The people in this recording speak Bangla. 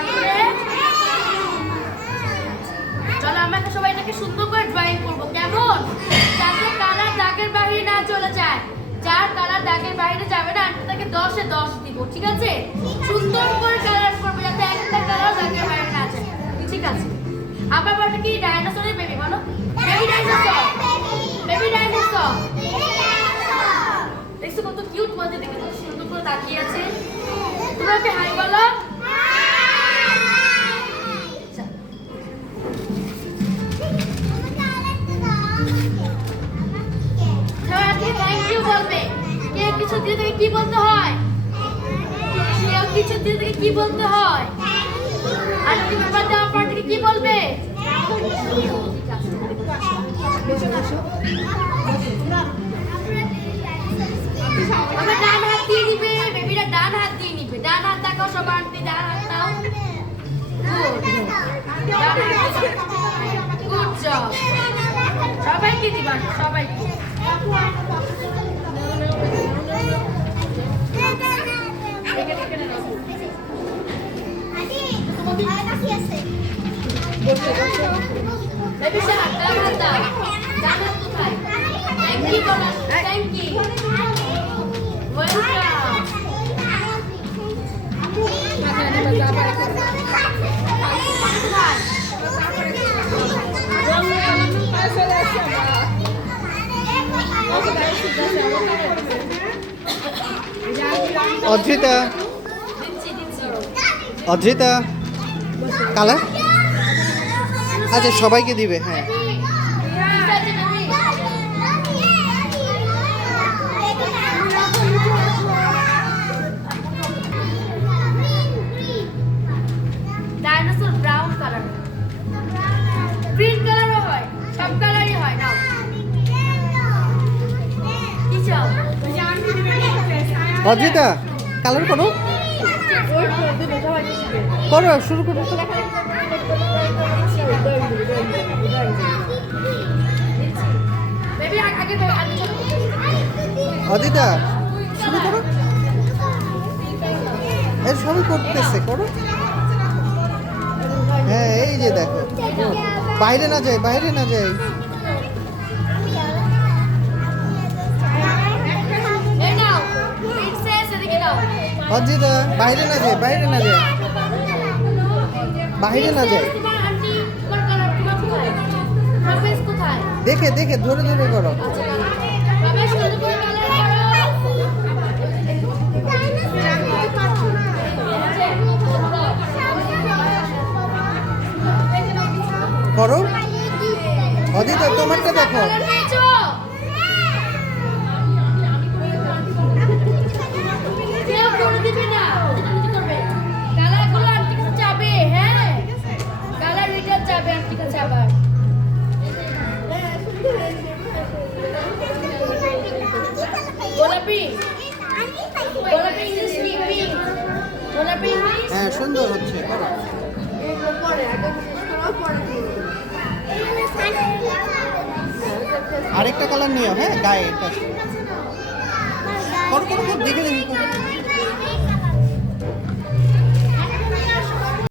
তারপরে চলো আমরা সবাই এটাকে সুন্দর করে ড্রয়িং করবো, কেমন? যাতে কালার দাগের বাইরে না চলে যায়। যার কালার দাগের বাইরে যাবে না আন্টি তাকে 10-এ 10 দিব, ঠিক আছে? সুন্দর করে কালার করবো যাতে একটা কালার দাগের বাইরে না যায়, ঠিক আছে? আবার বলতে কি ডাইনোসরের বেবি বলো, বেবি ডাইনোসর, বেবি ডাইনোসর। দেখছো কত কিউট, মজা দেখে কত সুন্দর করে তাকিয়ে আছে। তোমরা কি হাই বলো? থ্যাংক ইউ বলবে। কে কিছু দিলে তাকে কি বলতে হয়? কেউ কিছু দিলে তাকে কি বলতে হয়? আর কি ব্যাপার দেওয়ার পর থেকে কি বলবে? আমরা ডান হাত দিয়ে নিবে, বেবিরা ডান হাত দিয়ে নিবে। ডান হাত দেখাও সবার, আন্টি ডান হাত দাও। গুড জব, সবাইকে দিবা, সবাইকে। অদ্রিতা, অদ্রিতা কালার আচ্ছা সবাইকে দিবে। হ্যাঁ ডাইনোসর ব্রাউন কালার, গ্রিন কালারও হয়, সব কালারই হয়। নাও কি চাও? অদ্রিতা কালার করো, করো শুরু করো। বেবি আগে অদ্রিতা শুরু করো, এর সবাই করতেছে, করো। হ্যাঁ এই যে দেখো, বাইরে না যায়, বাইরে না যায়। এই নাও প্রিন্সেস, এদিকে নাও। অদ্রিতা বাইরে না যায়, বাইরে না যায়, বাইরে না যায়। তোমার আন্টি তোমার কালার তোমার কোথায়? তোমার ফেস কোথায়? দেখে দেখে ধরে ধরে করো। আচ্ছা বাবা সুন্দর করে কালার করো। অদিতা তোমারটা দেখো। কেউ করে দিবে না, কালারগুলো আন্টি কাছে যাবে। হ্যাঁ কালার রিটার্ন যাবে আন্টি কাছে আবার। গোলাপি, গোলাপি ইংলিশ পিঙ্ক, গোলাপি ইংলিশ। হ্যাঁ সুন্দর হচ্ছে, করো। এগুলো পরে আগে শেষ করার পরে আরেকটা কালার নিও। হ্যাঁ গায়ে করো করো, দেখে দেখে করো।